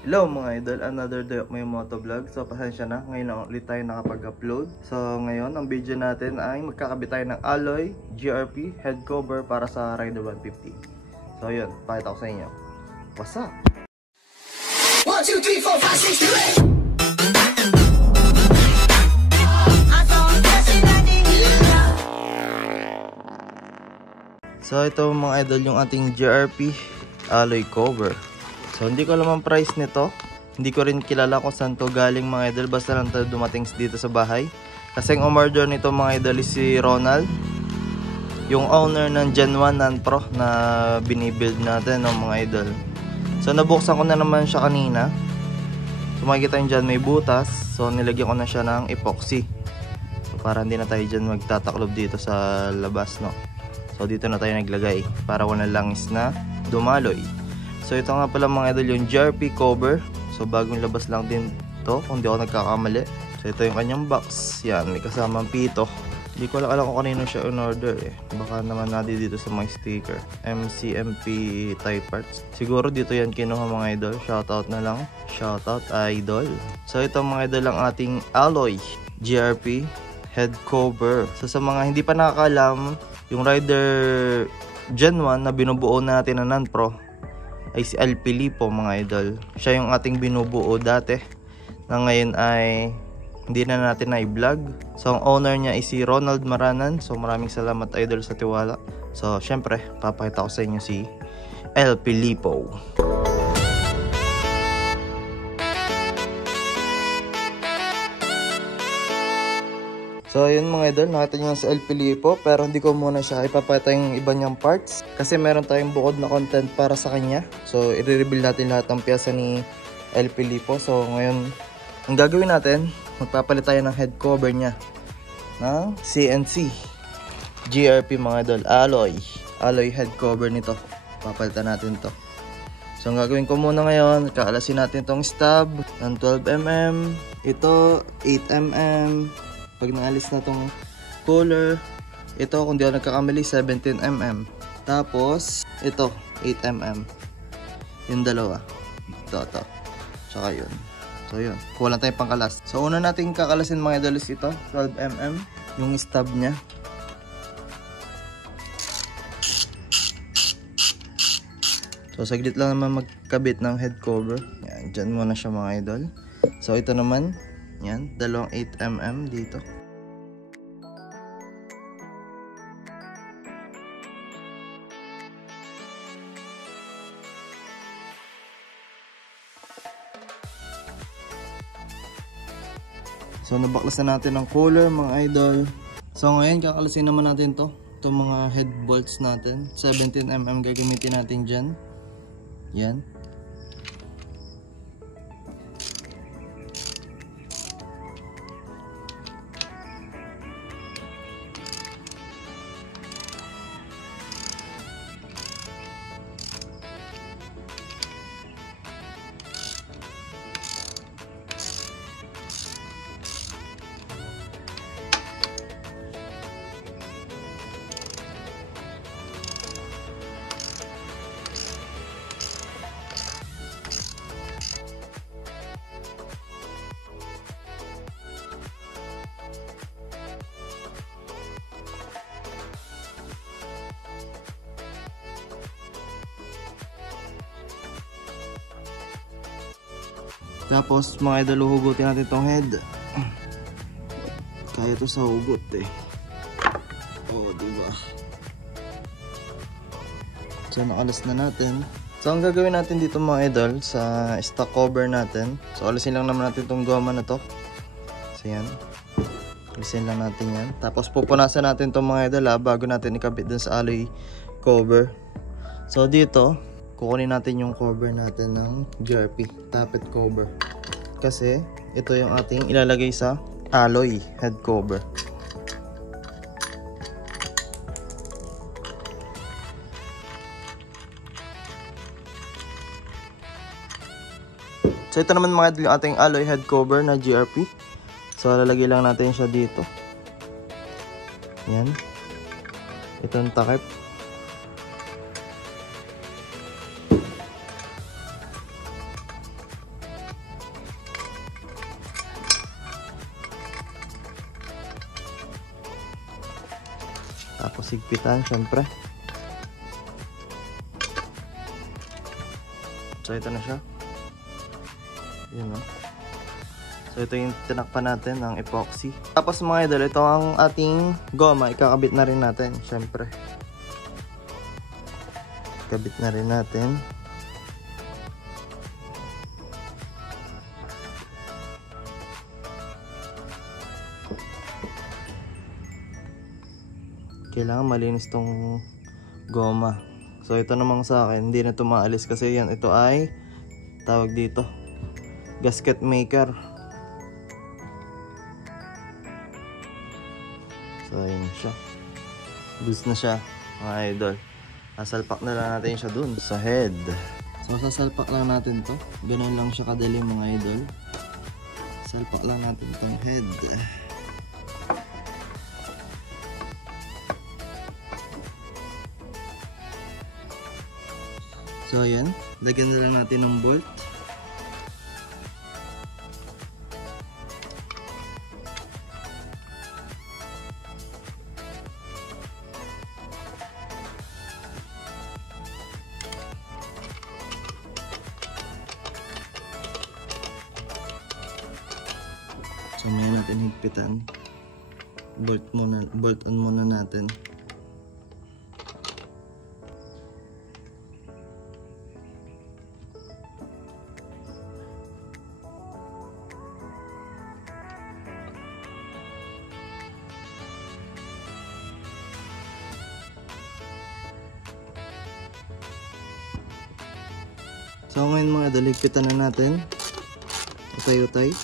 Hello mga idol, another day of my motovlog. So pasensya na, ngayon lang ulit tayo nakapag-upload. So ngayon, ang video natin ay magkakabit tayo ng alloy GRP head cover para sa Rider 150. So yun, pakita ko sa inyo. What's up? 1, 2, 3, 4, 5, 6, 7. So ito mga idol, yung ating GRP alloy cover. So hindi ko alam ang price nito. Hindi ko rin kilala kung saan to galing mga idol. Basta lang tayo dumating dito sa bahay. Kasi ang umorder nito mga idol is si Ronald, yung owner ng Gen 1 Non-Pro na binibuild natin mga idol. So nabuksan ko na naman siya kanina. So makikita nyo dyan may butas. So nilagyan ko na siya ng epoxy. So para hindi na tayo dyan magtataklob dito sa labas, no. So dito na tayo naglagay para walang langis na dumaloy. So ito nga pala mga idol yung GRP cover. So bagong labas lang din to kung di ako nagkakamali. So ito yung kanyang box. Yan, may kasamang pito. Hindi ko alam kung kanino siya in-order eh. Baka naman natin dito sa mga sticker. MCMP type parts. Siguro dito yan kinuha mga idol. Shoutout na lang. Shoutout idol. So ito mga idol ang ating alloy GRP head cover. So sa mga hindi pa nakakalam, yung Rider Gen 1 na binubuo natin na Non-Pro ay si El Pilipo mga idol. Siya yung ating binubuo dati na ngayon ay hindi na natin na-vlog. So ang owner niya ay si Ronald Maranan. So maraming salamat idol sa tiwala. So syempre papakita ko sa inyo si El Pilipo. So ayun mga idol, nakita nyo sa El Pilipo, pero hindi ko muna siya ipapakita yung iba niyang parts kasi meron tayong bukod na content para sa kanya. So i-reveal natin lahat ng piyesa ni El Pilipo. So ngayon, ang gagawin natin, magpapalit tayo ng head cover niya ng CNC GRP mga idol, alloy head cover nito. Papalitan natin to. So ang gagawin ko muna ngayon, kaalasin natin tong stub ng 12mm, ito 8mm. Pag naalis na tong cooler, ito kung di ako nagkakamali 17mm. Tapos ito 8mm. Yung dalawa. Ito. Tsaka yun. So yun. Kuha lang tayong pangkalas. So una natin kakalasin mga idolis ito. 12mm. Yung stub nya. So saglit lang naman magkabit ng head cover. Yan. Dyan muna siya mga idol. So ito naman. Yan, dalawang 8mm dito. So nabaklasan natin ang cooler mga idol. So ngayon kakalasin naman natin to. Itong mga head bolts natin. 17mm gagamitin natin dyan. Yan. Tapos mga idol, hugutin natin itong head. Kaya to sa hugot eh. Oh, diba? So nakalas na natin. So ang gagawin natin dito mga idol sa stock cover natin. So alisin lang naman natin itong goma na to. So yan. Alisin lang natin yan. Tapos pupunasan natin itong mga idol bago natin ikabit dun sa alloy cover. So dito kukunin natin yung cover natin ng GRP tappet cover kasi ito yung ating ilalagay sa alloy head cover. So ito naman mga yung ating alloy head cover na GRP. So lalagay lang natin siya dito. Yan. Itong takip. Tapos higpitan, syempre. So ito na siya. Yan o. So ito yung tinakpan natin ng epoxy. Tapos mga idol, ito ang ating goma. Ikakabit na rin natin, syempre. Kabit na rin natin. Kailangan malinis tong goma. So ito namang sa akin, hindi na ito maalis kasi yan, ito ay tawag dito, gasket maker. So ayun siya. Boost na siya mga idol. Sasalpak na lang natin siya dun sa head. So sasalpak lang natin to. Ganun lang siya kadali mga idol. Salpak lang natin tong head. So ayan, lagyan na lang natin ng bolt. So ngayon natin higpitan. Bolt on muna natin. So ngayon mga idol, higpitan na natin. Utay-utay.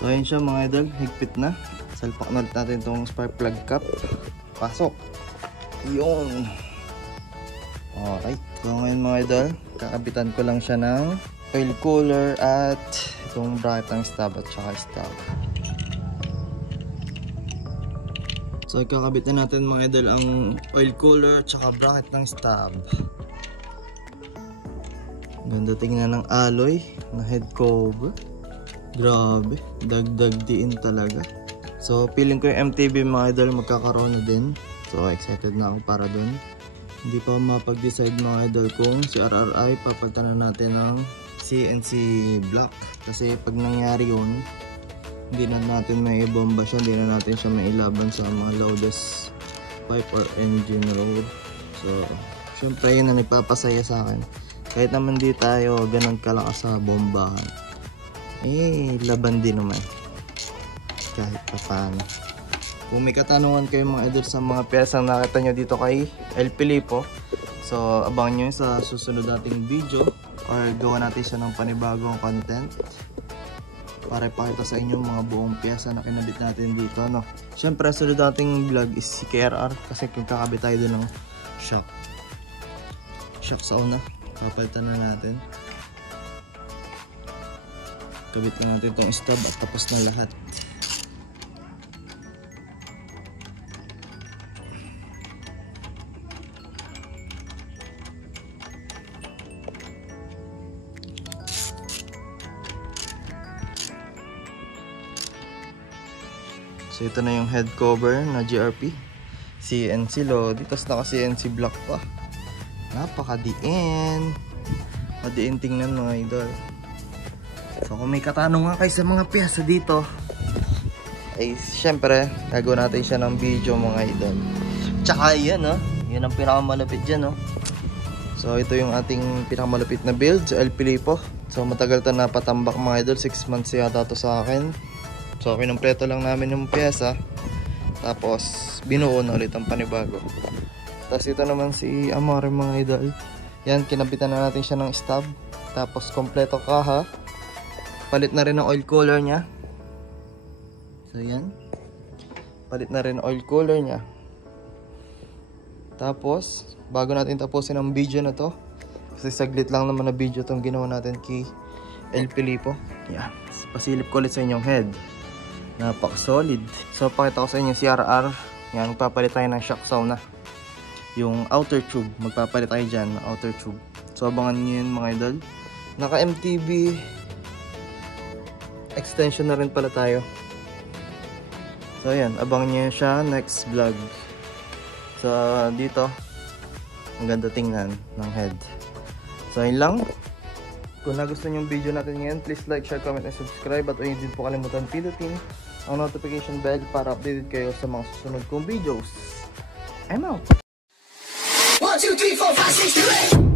So ayun siya mga idol, higpit na. Salpak na natin itong spark plug cap. Pasok. Yun. Alright. So ngayon mga idol, kakabitan ko lang siya ng oil cooler at itong bracket ng stub at saka stub. So kakabit na natin mga idol ang oil cooler at saka bracket ng stub. Ganda tingnan ng alloy na head cover. Grabe, dagdag diin talaga. So feeling ko yung MTB mga idol magkakaroon na din. So excited na ako para dun. Hindi pa mapag-decide mga idol kung si RRI papalitan na natin ng CNC block. Kasi pag nangyari yun, hindi na natin may ibomba siya, hindi na natin siya may ilaban sa mga loudest pipe or engine load. So syempre yun ang nagpapasaya sa akin. Kahit naman di tayo ganun kalakas sa bombahan, laban din naman kahit pa paano. Kung may katanungan kayo mga idol sa mga piyesang nakita nyo dito kay El Pilipo, so abangan nyo sa susunod nating video or gawa natin siya ng panibagong content para ipakita sa inyo mga buong piyesa na kinabit natin dito, no? Siyempre sunod nating vlog is si KRR kasi kakabit tayo doon ng shock sa una, papalitan na natin. Kabit na natin itong stub at tapos na lahat. So ito na yung head cover na GRP. CNC load. Tapos naka CNC block pa. Napakadiin. Madiin tingnan mga idol. So kung may katanungan kayo sa mga piyesa dito, ay syempre gagawin natin siya ng video mga idol. Tsaka yan yun ang pinakamalapit dyan So ito yung ating pinakamalapit na build sa El Pilipo. So matagal to napatambak mga idol, 6 months yata to sa akin. So kinumpleto lang namin yung piyesa, tapos binuo na ulit ang panibago. Tapos ito naman si Amare mga idol. Yan, kinabitan na natin siya ng stub. Tapos kompleto kaha. Palit na rin ang oil cooler niya. So yan. Palit na rin oil cooler niya. Tapos, bago natin tapusin ang video na to, kasi saglit lang naman na video tong ginawa natin kay El Filipo. Yan. Pasilip ko ulit sa inyong head. Napak-solid. So, pakita ko sa inyo si CRR. Yan, magpapalit tayo ng shock sauna. Yung outer tube. Magpapalit tayo dyan ng outer tube. So, abangan nyo yun mga idol. Naka MTB extension na rin pala tayo. So, yan. Abangan nyo siya next vlog. So, dito. Ang ganda tingnan ng head. So, yun lang. Kung nagustuhan yung video natin ngayon, please like, share, comment, and subscribe. At huwag din po kalimutan pindutin ang notification bell para updated kayo sa mga susunod kong videos. I'm out! 1, 2, 3, 4, 5, 6, 7, 8